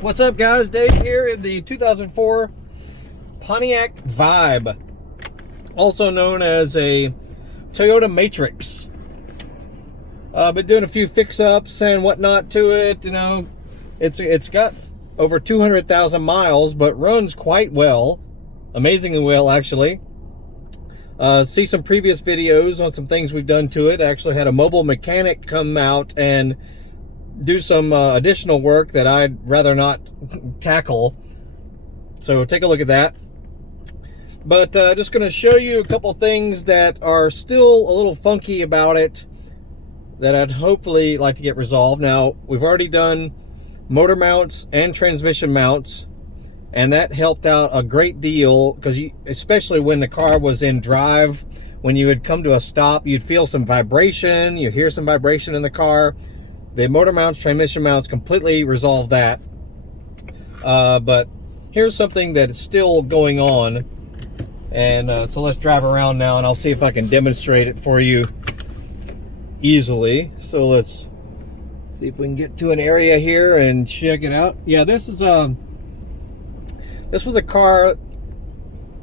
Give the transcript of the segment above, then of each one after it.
What's up, guys? Dave here in the 2004 Pontiac Vibe, also known as a Toyota Matrix. Been doing a few fix-ups and whatnot to it. You know, it's got over 200,000 miles, but runs quite well, amazingly well, actually. See some previous videos on some things we've done to it. I actually had a mobile mechanic come out and do some additional work that I'd rather not tackle. So take a look at that. But just going to show you a couple things that are still a little funky about it that I'd hopefully like to get resolved. Now, we've already done motor mounts and transmission mounts, and that helped out a great deal, because especially when the car was in drive, when you would come to a stop, you'd feel some vibration, you hear some vibration in the car. The motor mounts, transmission mounts completely resolved that. But here's something that's still going on. And so let's drive around now, and I'll see if I can demonstrate it for you easily. So let's see if we can get to an area here and check it out. Yeah, this was a car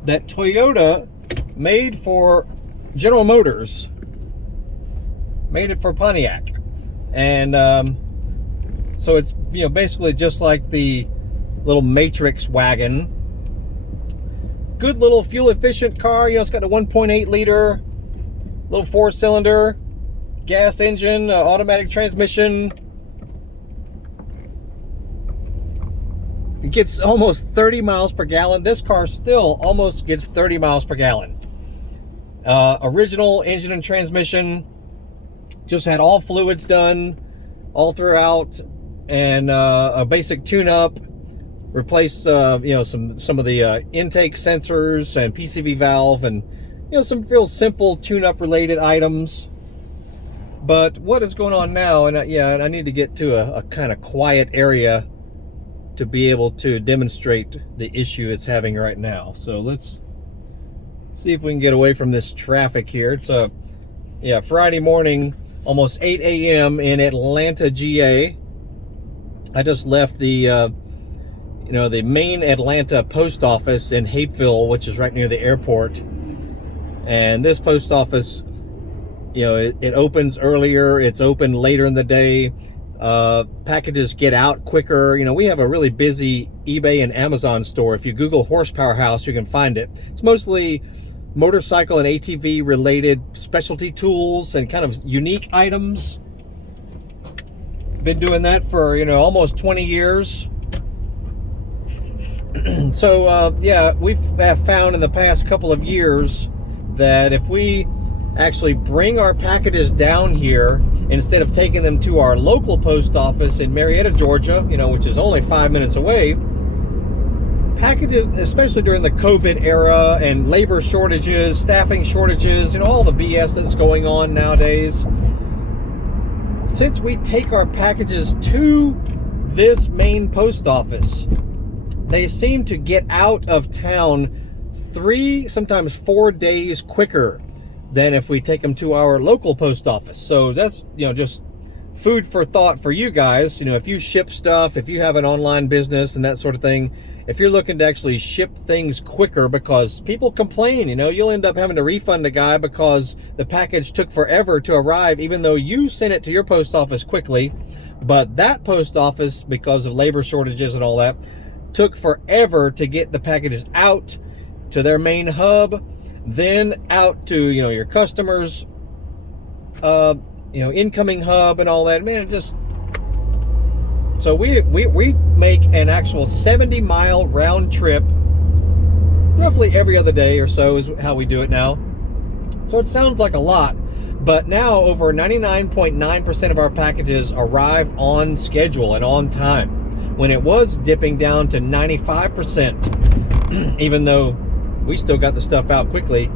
that Toyota made for General Motors. Made it for Pontiac. And so it's, you know, basically just like the little Matrix wagon. Good little fuel efficient car. You know, it's got a 1.8 liter little 4-cylinder gas engine, automatic transmission. It gets almost 30 miles per gallon. This car still almost gets 30 miles per gallon. Original engine and transmission. Just had all fluids done all throughout, and a basic tune-up. Replaced you know, some of the intake sensors and PCV valve, and you know, some real simple tune-up related items. But what is going on now? And yeah, I need to get to a kind of quiet area to be able to demonstrate the issue it's having right now. So let's see if we can get away from this traffic here. It's a Friday morning, almost 8 a.m. in Atlanta, GA. I just left the the main Atlanta post office in Hapeville, which is right near the airport. And this post office, you know, it opens earlier, it's open later in the day. Packages get out quicker. You know, we have a really busy eBay and Amazon store. If you Google horsepower house, you can find it. It's mostly motorcycle and ATV related specialty tools and kind of unique items. Been doing that for, you know, almost 20 years. So yeah, we've found in the past couple of years that if we actually bring our packages down here instead of taking them to our local post office in Marietta, Georgia, you know, which is only 5 minutes away, packages, especially during the COVID era and labor shortages, staffing shortages, you know, all the BS that's going on nowadays. Since we take our packages to this main post office, they seem to get out of town 3, sometimes 4 days quicker than if we take them to our local post office. So that's, you know, just food for thought for you guys. You know, if you ship stuff, if you have an online business and that sort of thing, if you're looking to actually ship things quicker, because people complain, you know, you'll end up having to refund the guy because the package took forever to arrive, even though you sent it to your post office quickly. But that post office, because of labor shortages and all that, took forever to get the packages out to their main hub, then out to, you know, your customers, you know, incoming hub and all that. Man, it just... So we make an actual 70-mile round trip roughly every other day or so is how we do it now. So it sounds like a lot, but now over 99.9% of our packages arrive on schedule and on time, when it was dipping down to 95%, even though we still got the stuff out quickly.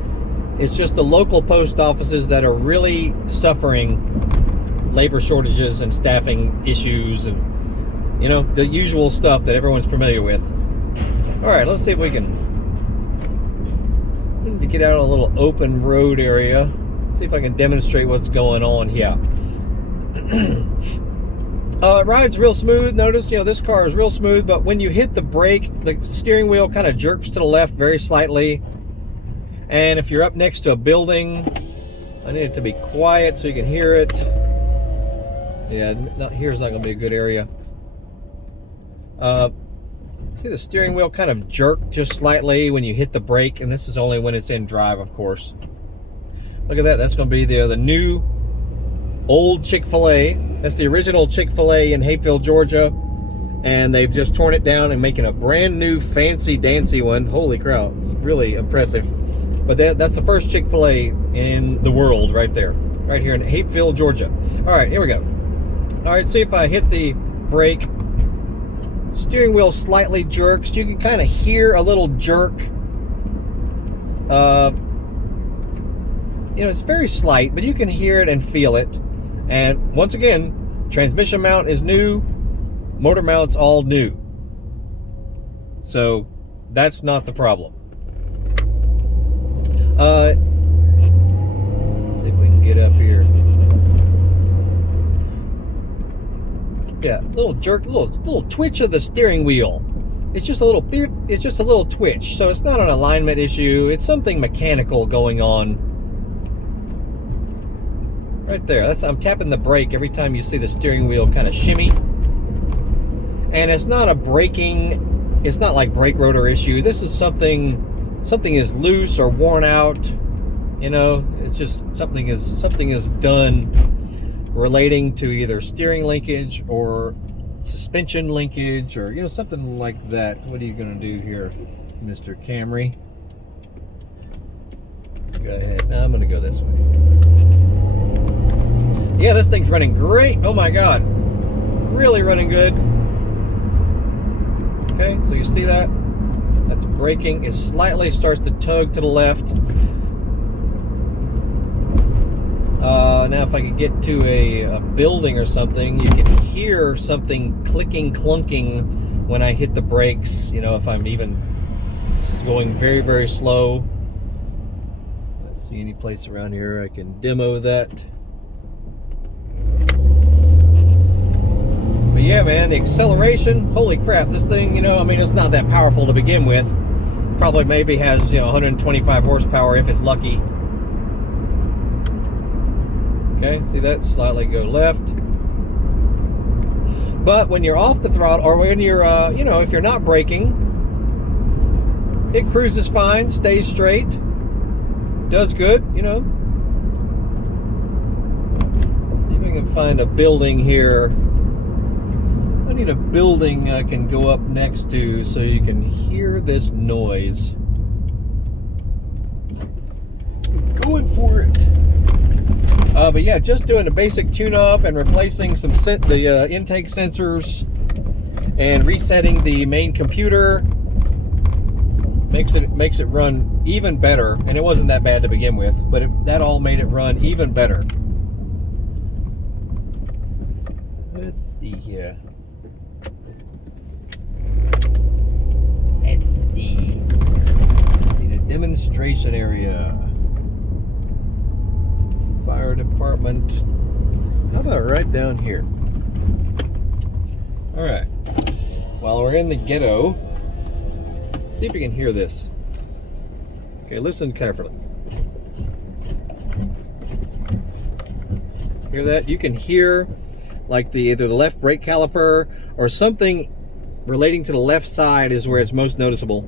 It's just the local post offices that are really suffering labor shortages and staffing issues and, you know, the usual stuff that everyone's familiar with. All right, let's see if we can need to get out on a little open road area. See if I can demonstrate what's going on here. It rides real smooth. Notice, this car is real smooth, but when you hit the brake, the steering wheel kind of jerks to the left very slightly. And if you're up next to a building, I need it to be quiet so you can hear it. Yeah, here's not going to be a good area. See the steering wheel kind of jerk just slightly when you hit the brake, and this is only when it's in drive, of course. Look at that. That's going to be the new old Chick-fil-A. That's the original Chick-fil-A in Hapeville, Georgia, and they've just torn it down and making a brand new fancy dancy one. Holy crap, it's really impressive. But that's the first Chick-fil-A in the world right there, right here in Hapeville, Georgia. All right, here we go. All right, see if I hit the brake. Steering wheel slightly jerks. You can kind of hear a little jerk. It's very slight, but you can hear it and feel it. And once again, transmission mount is new, motor mount's all new. So that's not the problem. Let's see if we can get up here. Yeah, little jerk, little twitch of the steering wheel. It's just a little beep, it's just a little twitch. So it's not an alignment issue, it's something mechanical going on. Right there. I'm tapping the brake every time you see the steering wheel kind of shimmy. And it's not it's not like brake rotor issue. This is something is loose or worn out. It's just something is done relating to either steering linkage or suspension linkage or something like that. What are you going to do here, Mr. Camry? Go ahead. Now I'm going to go this way. Yeah, this thing's running great. Oh my God. Really running good. Okay, so you see that? That's braking. It slightly starts to tug to the left. Now if I could get to a building or something, you can hear something clicking, clunking when I hit the brakes, if I'm even going very, very slow. Let's see any place around here I can demo that. But yeah, man, the acceleration, holy crap, this thing, it's not that powerful to begin with. Probably maybe has, 125 horsepower if it's lucky. Okay, see that? Slightly go left. But when you're off the throttle, or when you're, if you're not braking, it cruises fine, stays straight, does good, See if we can find a building here. I need a building I can go up next to so you can hear this noise. I'm going for it. But yeah, just doing a basic tune-up and replacing the intake sensors and resetting the main computer makes it run even better. And it wasn't that bad to begin with, but that all made it run even better. Let's see here. Let's see. Need a demonstration area. Fire department. How about right down here? All right. While we're in the ghetto, see if you can hear this. Okay, listen carefully. Hear that? You can hear like either the left brake caliper or something relating to the left side is where it's most noticeable.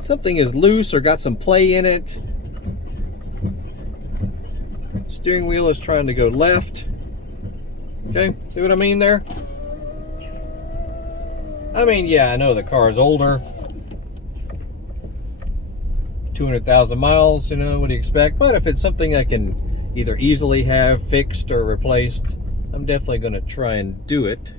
Something is loose or got some play in it. Steering wheel is trying to go left. Okay, see what I mean there? I mean, yeah, I know the car is older. 200,000 miles, what do you expect? But if it's something I can either easily have fixed or replaced, I'm definitely going to try and do it.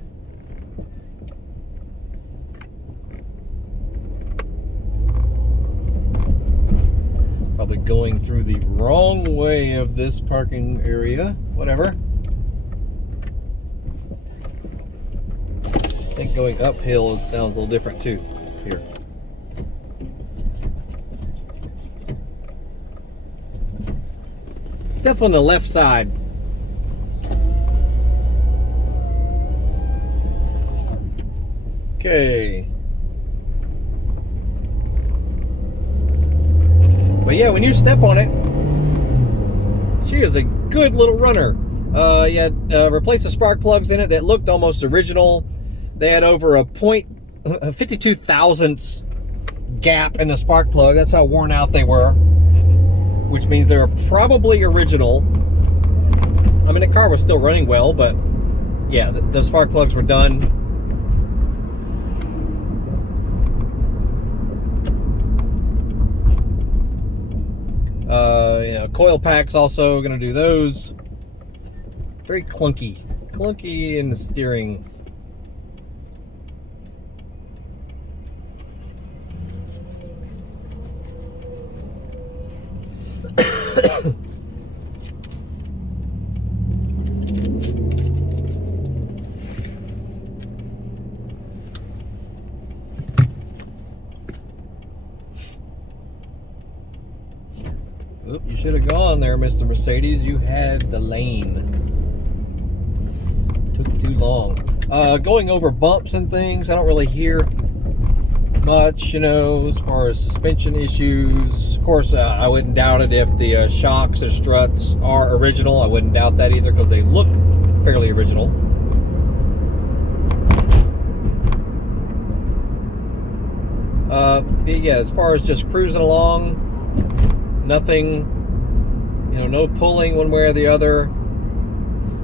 Probably going through the wrong way of this parking area. Whatever. I think going uphill sounds a little different too. Here. definitely on the left side. Okay. But yeah, when you step on it, she is a good little runner. Replaced the spark plugs in it that looked almost original. They had over a 52 thousandths gap in the spark plug. That's how worn out they were, which means they were probably original. I mean, the car was still running well, but yeah, the spark plugs were done. Coil packs also gonna do those. Very clunky in the steering. Oop, you should have gone there, Mr. Mercedes. You had the lane. Took too long. Going over bumps and things, I don't really hear much, as far as suspension issues. Of course, I wouldn't doubt it if the shocks or struts are original. I wouldn't doubt that either because they look fairly original. Yeah, as far as just cruising along, nothing, no pulling one way or the other.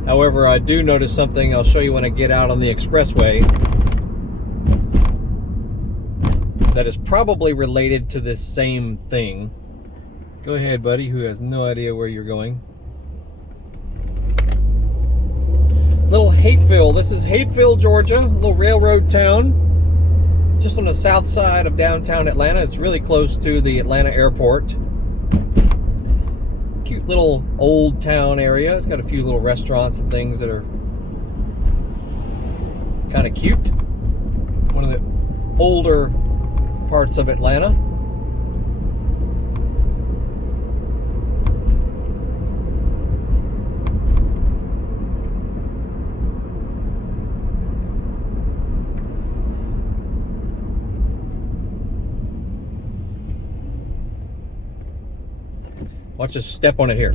However, I do notice something I'll show you when I get out on the expressway that is probably related to this same thing. Go ahead, buddy, who has no idea where you're going. Little Hapeville. This is Hapeville, Georgia, a little railroad town. Just on the south side of downtown Atlanta. It's really close to the Atlanta airport. Cute little old town area. It's got a few little restaurants and things that are kind of cute. One of the older parts of Atlanta. Watch us step on it here.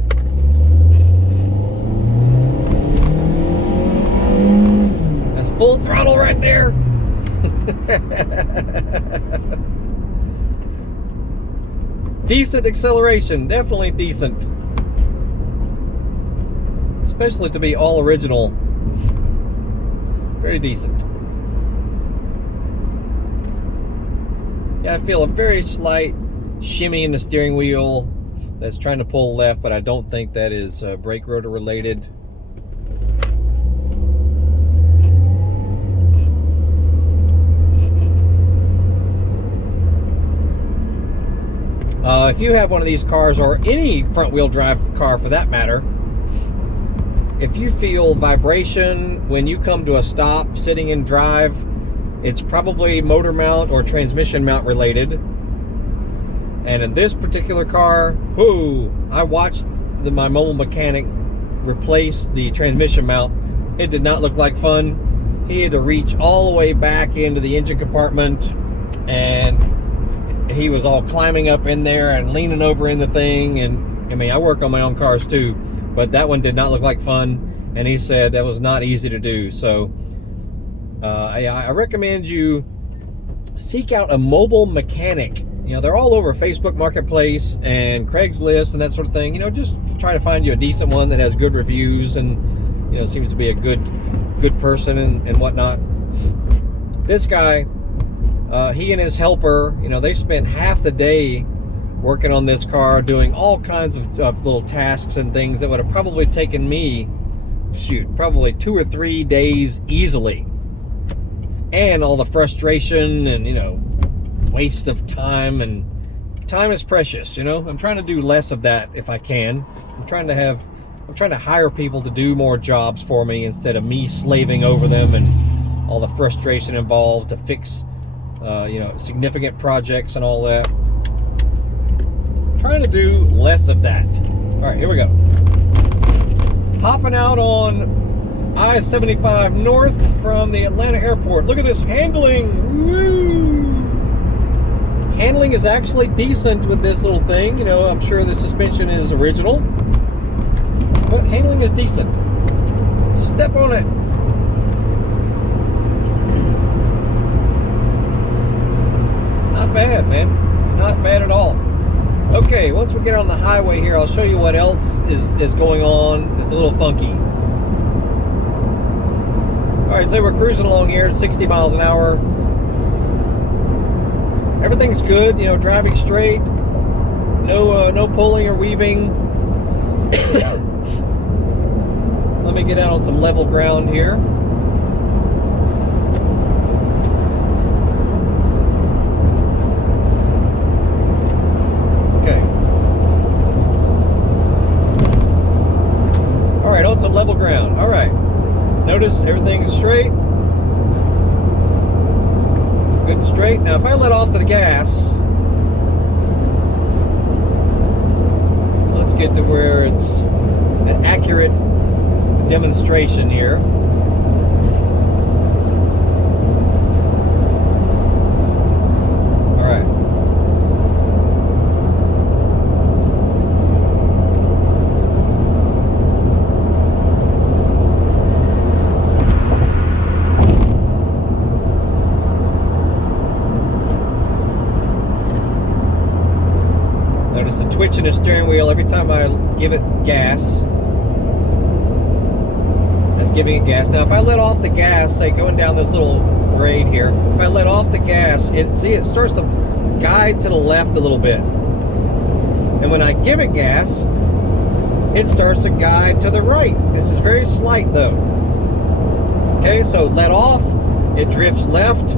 That's full throttle right there. Decent acceleration, definitely decent. Especially to be all original. Very decent. Yeah, I feel a very slight shimmy in the steering wheel. That's trying to pull left, but I don't think that is brake rotor related. If you have one of these cars, or any front-wheel drive car for that matter, if you feel vibration when you come to a stop sitting in drive, it's probably motor mount or transmission mount related. And in this particular car, I watched my mobile mechanic replace the transmission mount. It did not look like fun. He had to reach all the way back into the engine compartment, and he was all climbing up in there and leaning over in the thing. And I mean, I work on my own cars too, but that one did not look like fun. And he said that was not easy to do. So I recommend you seek out a mobile mechanic. They're all over Facebook Marketplace and Craigslist and that sort of thing. Just try to find you a decent one that has good reviews and, seems to be a good person and whatnot. This guy, he and his helper, they spent half the day working on this car, doing all kinds of little tasks and things that would have probably taken me, probably 2 or 3 days easily. And all the frustration and, waste of time, and time is precious. I'm trying to do less of that if I can. I'm trying to hire people to do more jobs for me instead of me slaving over them and all the frustration involved to fix significant projects and all that. I'm trying to do less of that. All right, here we go. Hopping out on I-75 north from the Atlanta airport. Look at this handling. Woo! Handling is actually decent with this little thing. You know, I'm sure the suspension is original, but handling is decent. Step on it. Not bad, man. Not bad at all. Okay, once we get on the highway here, I'll show you what else is going on. It's a little funky. All right, so we're cruising along here at 60 miles an hour. Everything's good, you know, driving straight. No pulling or weaving. Let me get out on some level ground here. Alright, on some level ground. Alright. Notice everything's straight. Good and straight. Now if I let off the gas, let's get to where it's an accurate demonstration here. Alright. Notice the twitch in the steering wheel every time I give it gas. That's giving it gas. Now if I let off the gas, say going down this little grade here, if I let off the gas, it starts to guide to the left a little bit. And when I give it gas, it starts to guide to the right. This is very slight though. Okay, so let off, it drifts left.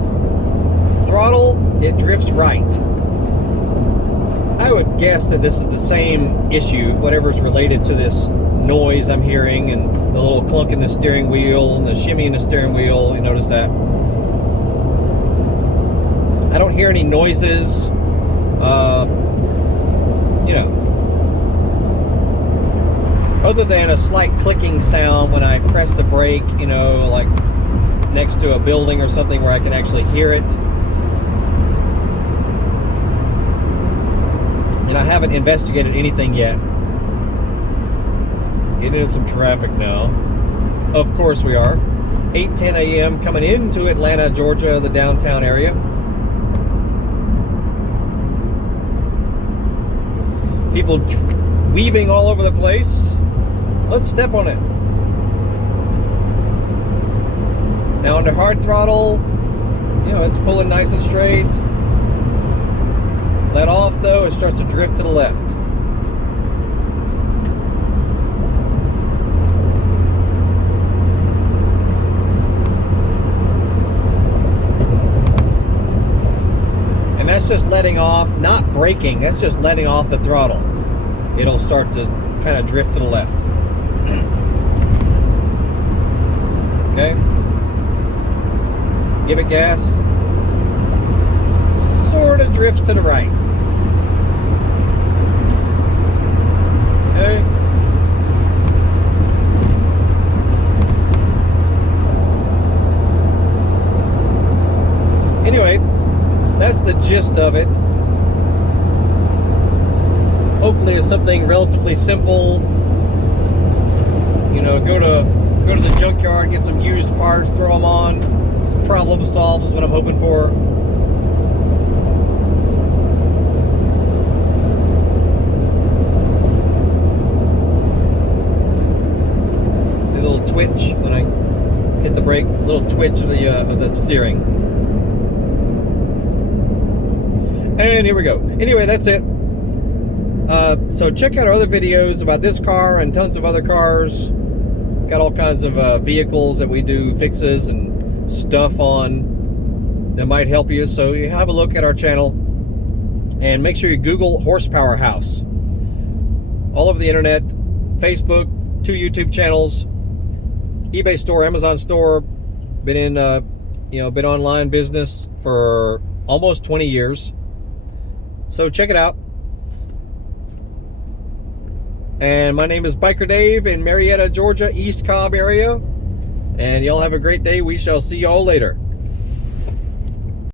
Throttle, it drifts right. I would guess that this is the same issue, whatever's related to this noise I'm hearing and the little clunk in the steering wheel and the shimmy in the steering wheel. You notice that? I don't hear any noises, you know, other than a slight clicking sound when I press the brake, you know, like next to a building or something where I can actually hear it. And I haven't investigated anything yet. Getting into some traffic now. Of course we are. 8:10 a.m. coming into Atlanta, Georgia, the downtown area. People weaving all over the place. Let's step on it. Now under hard throttle, you know, it's pulling nice and straight. Let off though, it starts to drift to the left. And that's just letting off, not braking, that's just letting off the throttle. It'll start to kind of drift to the left. Okay? Give it gas. Sort of drifts to the right. Okay. Anyway, that's the gist of it. Hopefully it's something relatively simple. You know, go to the junkyard, get some used parts, throw them on. Some problem solved is what I'm hoping for. Twitch when I hit the brake, little twitch of the steering. And here we go. Anyway, that's it. So check out our other videos about this car and tons of other cars. Got all kinds of vehicles that we do fixes and stuff on that might help you. So you have a look at our channel and make sure you Google Horsepower House. All over the internet, Facebook, 2 YouTube channels, eBay store, Amazon store. Been in, been online business for almost 20 years. So check it out. And my name is Biker Dave in Marietta, Georgia, East Cobb area. And y'all have a great day. We shall see y'all later.